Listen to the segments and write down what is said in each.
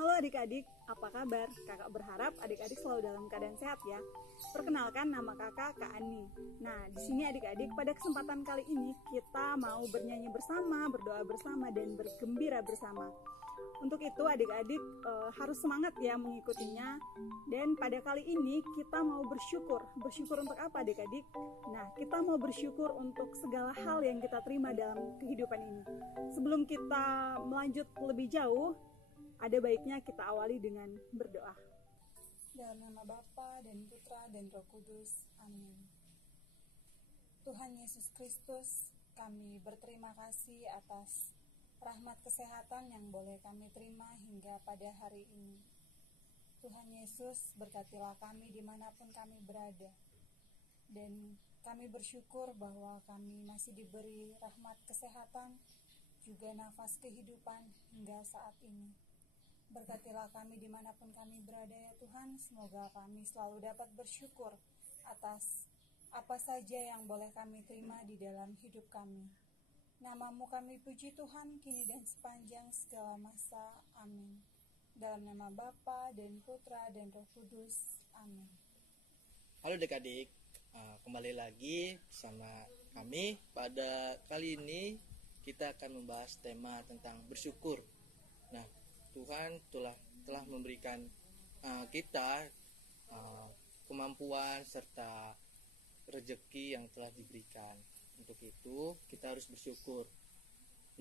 Halo adik-adik, apa kabar? Kakak berharap adik-adik selalu dalam keadaan sehat ya. Perkenalkan, nama kakak Kak Ani. Nah, di sini adik-adik, pada kesempatan kali ini kita mau bernyanyi bersama, berdoa bersama, dan bergembira bersama. Untuk itu adik-adik harus semangat ya mengikutinya. Dan pada kali ini kita mau bersyukur. Bersyukur untuk apa adik-adik? Nah, kita mau bersyukur untuk segala hal yang kita terima dalam kehidupan ini. Sebelum kita melanjut lebih jauh, ada baiknya kita awali dengan berdoa. Dalam nama Bapa dan Putra dan Roh Kudus. Amin. Tuhan Yesus Kristus, kami berterima kasih atas rahmat kesehatan yang boleh kami terima hingga pada hari ini. Tuhan Yesus, berkatilah kami dimanapun kami berada. Dan kami bersyukur bahwa kami masih diberi rahmat kesehatan, juga nafas kehidupan hingga saat ini. Berkatilah kami dimanapun kami berada ya Tuhan, semoga kami selalu dapat bersyukur atas apa saja yang boleh kami terima di dalam hidup kami. Namamu kami puji Tuhan, kini dan sepanjang segala masa. Amin. Dalam nama Bapa dan Putra dan Roh Kudus. Amin. Halo adik-adik, kembali lagi bersama kami. Pada kali ini kita akan membahas tema tentang bersyukur. Nah, Tuhan telah memberikan kita kemampuan serta rezeki yang telah diberikan. Untuk itu kita harus bersyukur.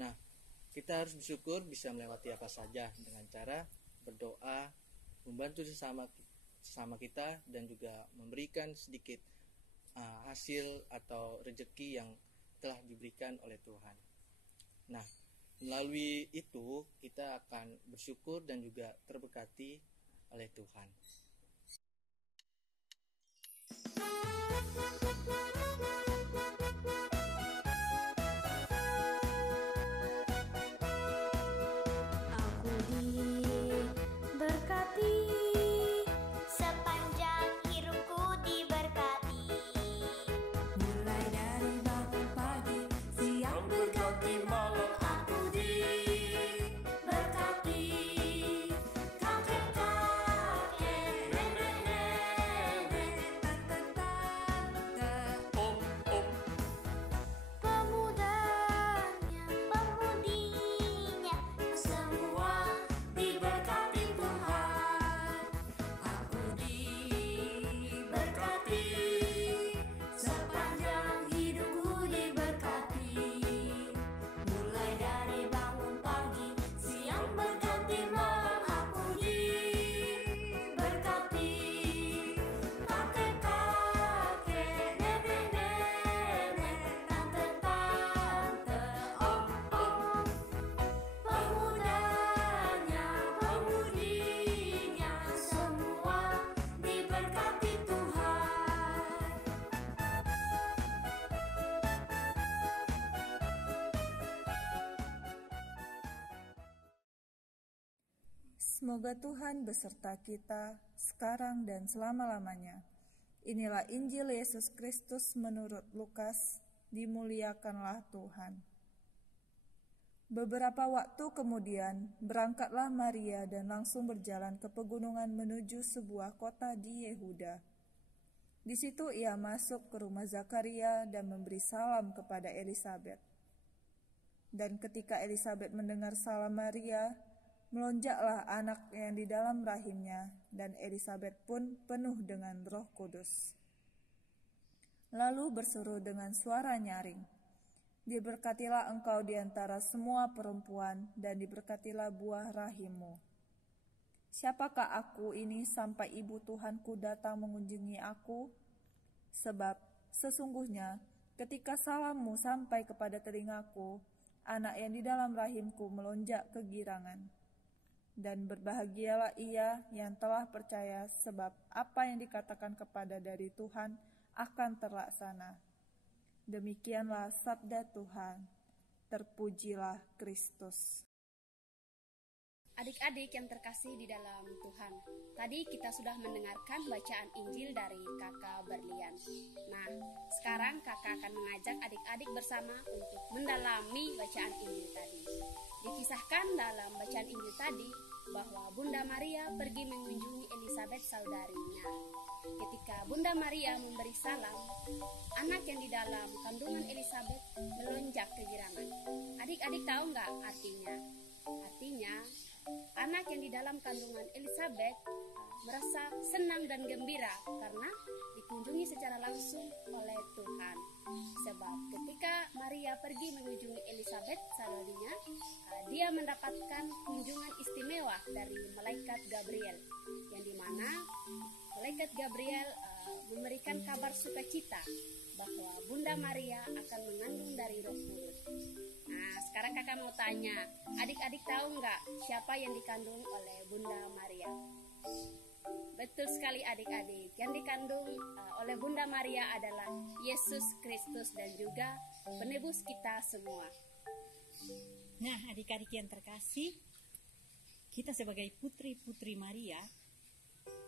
Nah, kita harus bersyukur bisa melewati apa saja dengan cara berdoa, membantu sesama kita, dan juga memberikan sedikit hasil atau rezeki yang telah diberikan oleh Tuhan. Nah, melalui itu kita akan bersyukur dan juga terberkati oleh Tuhan. Aku diberkati, sepanjang hidupku diberkati. Mulai dari bangun pagi, siang berganti malam. Semoga Tuhan beserta kita sekarang dan selama-lamanya. Inilah Injil Yesus Kristus menurut Lukas, dimuliakanlah Tuhan. Beberapa waktu kemudian, berangkatlah Maria dan langsung berjalan ke pegunungan menuju sebuah kota di Yehuda. Di situ ia masuk ke rumah Zakaria dan memberi salam kepada Elisabet. Dan ketika Elisabet mendengar salam Maria, melonjaklah anak yang di dalam rahimnya, dan Elisabet pun penuh dengan Roh Kudus. Lalu berseru dengan suara nyaring, "Diberkatilah engkau di antara semua perempuan, dan diberkatilah buah rahimmu. Siapakah aku ini sampai ibu Tuhanku datang mengunjungi aku? Sebab sesungguhnya ketika salammu sampai kepada telingaku, anak yang di dalam rahimku melonjak kegirangan. Dan berbahagialah ia yang telah percaya, sebab apa yang dikatakan kepada dari Tuhan akan terlaksana." Demikianlah sabda Tuhan. Terpujilah Kristus. Adik-adik yang terkasih di dalam Tuhan, tadi kita sudah mendengarkan bacaan Injil dari Kakak Berlian. Nah, sekarang Kakak akan mengajak adik-adik bersama untuk mendalami bacaan Injil tadi. Dikisahkan dalam bacaan Injil tadi bahwa Bunda Maria pergi mengunjungi Elizabeth saudarinya. Ketika Bunda Maria memberi salam, anak yang di dalam kandungan Elizabeth melonjak kegirangan. Adik-adik tahu nggak artinya? Artinya, anak yang di dalam kandungan Elizabeth merasa senang dan gembira karena dikunjungi secara langsung oleh Tuhan. Sebab ketika Maria pergi mengunjungi Elizabeth saudarinya, dia mendapatkan kunjungan istimewa dari malaikat Gabriel, yang dimana malaikat Gabriel memberikan kabar sukacita bahwa Bunda Maria akan mengandung dari Roh Kudus. Nah, sekarang kakak mau tanya, adik-adik tahu nggak siapa yang dikandung oleh Bunda Maria? Betul sekali adik-adik, yang dikandung oleh Bunda Maria adalah Yesus Kristus dan juga penebus kita semua. Nah, adik-adik yang terkasih, kita sebagai putri-putri Maria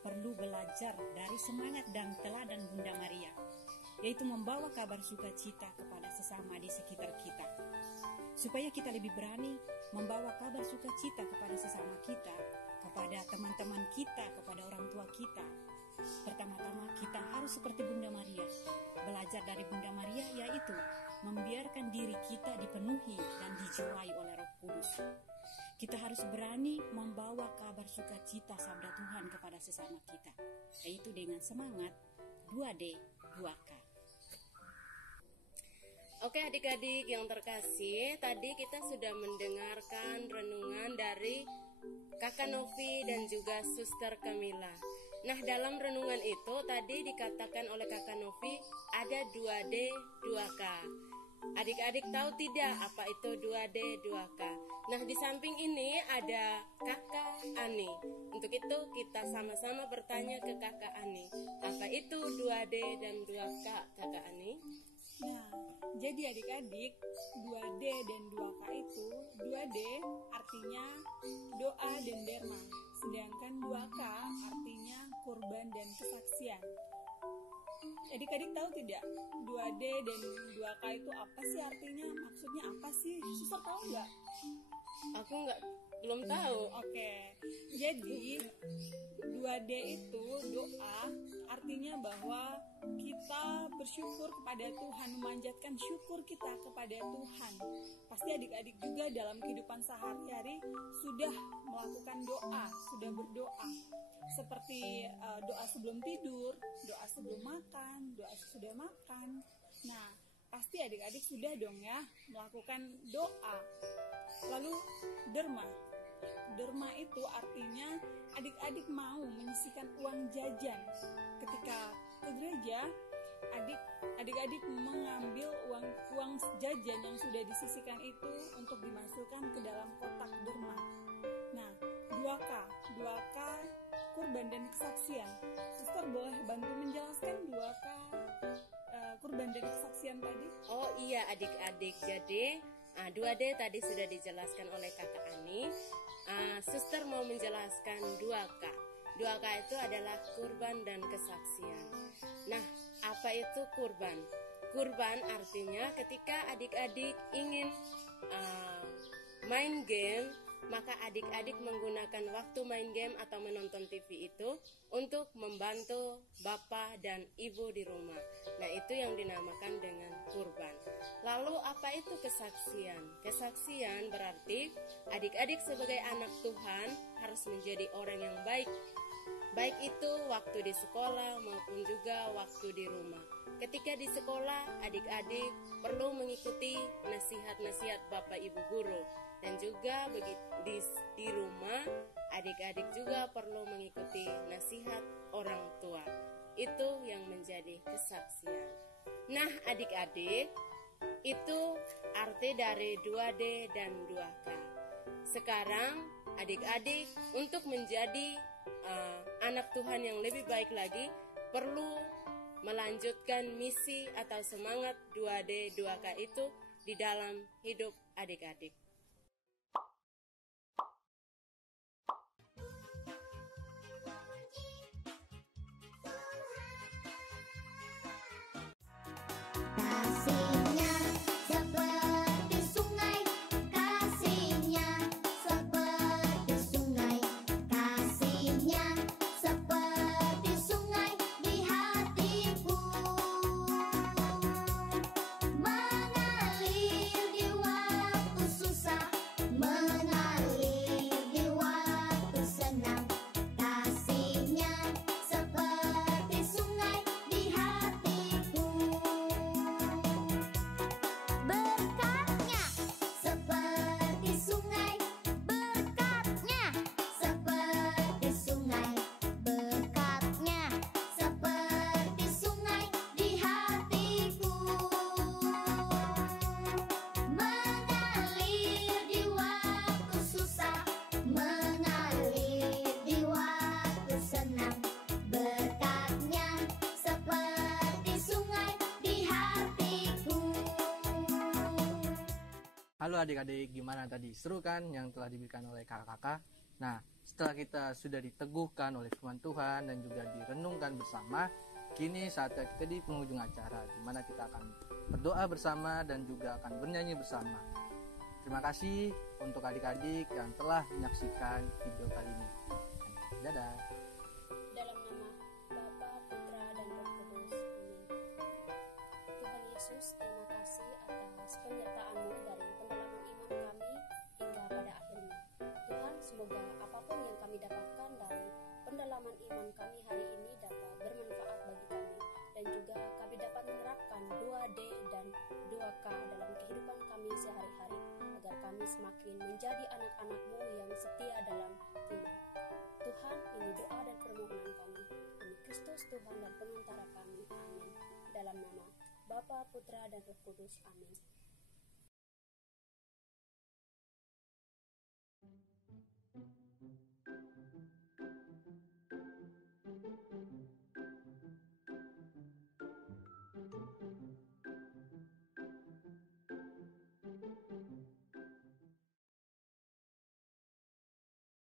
perlu belajar dari semangat dan teladan Bunda Maria, yaitu membawa kabar sukacita kepada sesama di sekitar kita. Supaya kita lebih berani membawa kabar sukacita kepada sesama kita, kepada teman-teman kita, kepada orang tua kita. Pertama-tama kita harus seperti Bunda Maria. Belajar dari Bunda Maria yaitu membiarkan diri kita dipenuhi dan dijiwai oleh Roh Kudus. Kita harus berani membawa kabar sukacita sabda Tuhan kepada sesama kita, yaitu dengan semangat 2D, 2K. Oke adik-adik yang terkasih, tadi kita sudah mendengarkan renungan dari Kakak Novi dan juga Suster Kamila. Nah, dalam renungan itu tadi dikatakan oleh Kakak Novi ada 2D, 2K. Adik-adik tahu tidak apa itu 2D, 2K? Nah, di samping ini ada Kakak Ani. Untuk itu kita sama-sama bertanya ke Kakak Ani. Apa itu 2D dan 2K, Kakak Ani? Nah, jadi adik-adik, 2D dan 2K itu, 2D artinya doa dan derma, sedangkan 2K artinya kurban dan kesaksian. Adik-adik tahu tidak 2D dan 2K itu apa sih artinya? Maksudnya apa sih? Suster tahu nggak? Aku belum tahu. Oke, jadi 2D itu doa, artinya bahwa kita bersyukur kepada Tuhan, memanjatkan syukur kita kepada Tuhan. Pasti adik-adik juga dalam kehidupan sehari-hari sudah melakukan doa, sudah berdoa. Seperti doa sebelum tidur, doa sebelum makan, doa sesudah makan. Nah, pasti adik-adik sudah dong ya melakukan doa. Lalu derma. Derma itu artinya adik-adik mau menyisihkan uang jajan. Ketika ke gereja, adik-adik mengambil uang jajan yang sudah disisihkan itu untuk dimasukkan ke dalam kotak derma. Nah, 2K kurban dan kesaksian. Suster boleh bantu menjelaskan 2K kurban dan kesaksian tadi? Oh iya adik-adik, jadi 2D tadi sudah dijelaskan oleh Kakak Ani. Suster mau menjelaskan 2K. 2K itu adalah kurban dan kesaksian. Nah, apa itu kurban? Kurban artinya ketika adik-adik ingin main game, maka adik-adik menggunakan waktu main game atau menonton TV itu untuk membantu bapak dan ibu di rumah. Nah, itu yang dinamakan dengan kurban. Lalu apa itu kesaksian? Kesaksian berarti adik-adik sebagai anak Tuhan harus menjadi orang yang baik. Baik itu waktu di sekolah maupun juga waktu di rumah. Ketika di sekolah, adik-adik perlu mengikuti nasihat-nasihat bapak ibu guru. Dan juga di rumah, adik-adik juga perlu mengikuti nasihat orang tua. Itu yang menjadi kesaksian. Nah, adik-adik, itu arti dari 2D dan 2K. Sekarang, adik-adik untuk menjadi anak Tuhan yang lebih baik lagi, perlu melanjutkan misi atau semangat 2D, 2K itu di dalam hidup adik-adik. Kasihnya seperti sungai, kasihnya seperti sungai Halo adik-adik, gimana tadi? Seru kan yang telah diberikan oleh kakak-kakak? Nah, setelah kita sudah diteguhkan oleh firman Tuhan dan juga direnungkan bersama, kini saatnya kita di penghujung acara, di mana kita akan berdoa bersama dan juga akan bernyanyi bersama. Terima kasih untuk adik-adik yang telah menyaksikan video kali ini. Dadah. Dalam nama Bapa, Putra, dan Roh Kudus. Amin. Tuhan Yesus, terima kasih atas penyertaan-Mu dari pendalaman iman kami hingga pada akhirnya. Tuhan, semoga apapun yang kami dapatkan dari pendalaman iman kami hari ini dapat bermanfaat bagi kami, dan juga kami dapat menerapkan 2D dan 2K dalam kehidupan kami sehari-hari, agar kami semakin menjadi anak-anak-Mu yang setia dalam iman. Tuhan, ini doa dan permohonan kami. Demi Kristus Tuhan dan pengantara kami. Amin. Dalam nama Bapa, Putra, dan Roh Kudus. Amin.